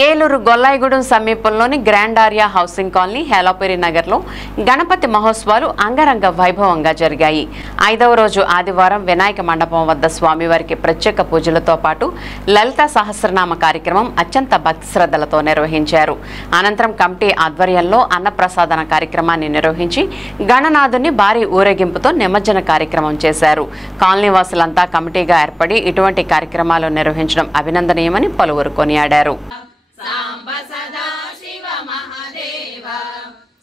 ఏలూరు గొల్లాయిగూడెం సమీపంలోని grand Aariya housing colony Helapuri నగర్లో గణపతి మహోత్సవాలు అంగరంగ వైభవంగా జరిగాయి. 5వ రోజు ఆదివారం వినాయక మండపం వద్ద స్వామివారికి ప్రత్యేక పూజలతో పాటు లలిత సహస్రనామ కార్యక్రమం అత్యంత భక్తి శ్రద్ధలతో నిర్వహించారు. అనంతరం కమిటీ ఆధ్వర్యంలో అన్నప్రసాదన కార్యక్రమాన్ని నిర్వహించి గణనాథుని భారీ ఊరేగింపుతో నిమజ్జన కార్యక్రమం చేశారు. కాలనీ వాసులంతా కమిటీగా ఏర్పడి ఇటువంటి కార్యక్రమాలు నిర్వహించడం అభినందనీయమని పలువురు కొనియాడారు. सांब सदा शिव महादेव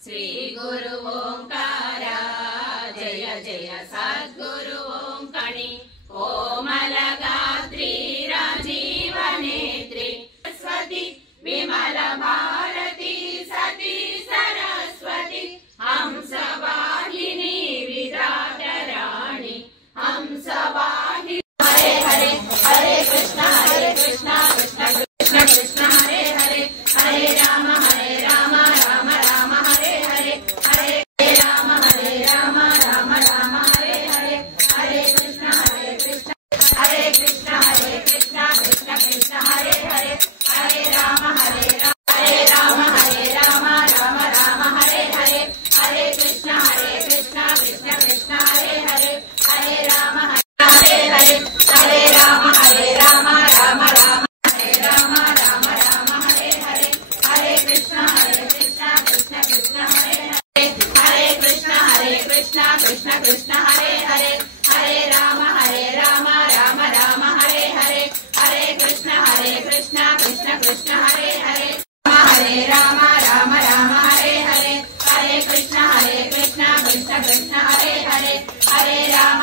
श्री गुरु ओंकार जय जय सद्गुरु ओंकणि कोमल गात्री राजीव नेत्री सरस्वती विमल भारती सती सरस्वती हंस वाहिनी विराजराणि हंस वाहिनी हरे हरे हरे कृष्ण कृष्ण कृष्ण कृष्ण हरे हरे हरे राम राम राम हरे हरे हरे राम राम राम हरे हरे हरे कृष्ण कृष्ण कृष्ण कृष्ण कृष्ण हरे हरे हरे राम राम राम हरे हरे हरे कृष्ण कृष्ण कृष्ण हरे हरे हरे राम हरे हरे हरे राम राम राम कृष्ण कृष्ण हरे हरे हरे राम राम राम हरे हरे हरे कृष्ण कृष्ण कृष्ण हरे हरे राम राम हरे हरे हरे कृष्ण कृष्ण कृष्ण हरे हरे हरे राम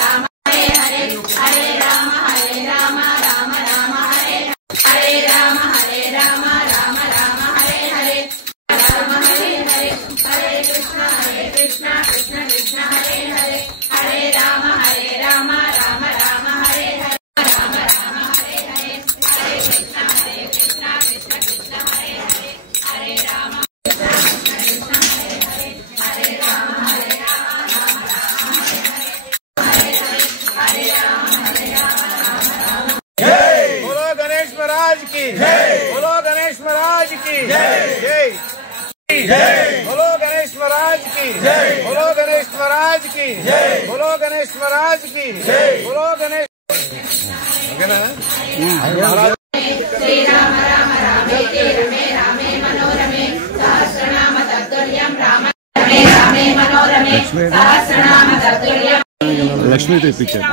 राम हरे हरे हरे राम राम हरे हरे राम राम हरे हरे राम हरे हरे हरे कृष्ण कृष्ण कृष्ण हरे हरे हरे राम राम हरे हरे राम हरे हरे हरे कृष्ण कृष्ण कृष्ण हरे हरे हरे राम कृष्ण हरे हरे हरे राम हरे राम जय बोलो गणेश महाराज की जय बोलो गणेश महाराज की जय जय बोलो गणेश महाराज की जय बोलो गणेश महाराज की जय बोलो गणेश महाराज की जय बोलो गणेश श्री राम राम रामेति रमे रामे मनोरमे सहस्रनाम तत्तुल्यं राम रमे रामे मनोरमे सहस्रनाम तत्तुल्यं లక్ష్మీ తెప్పించారు.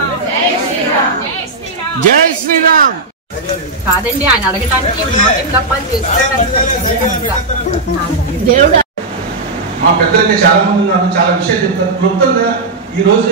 जय श्री राम కాదండి ఆయన అడగటానికి దేవుడు మా పెద్దలకి చాలా మంది ఉన్నారు, చాలా విషయాలు చెప్తారు. క్లుప్తంగా ఈ రోజు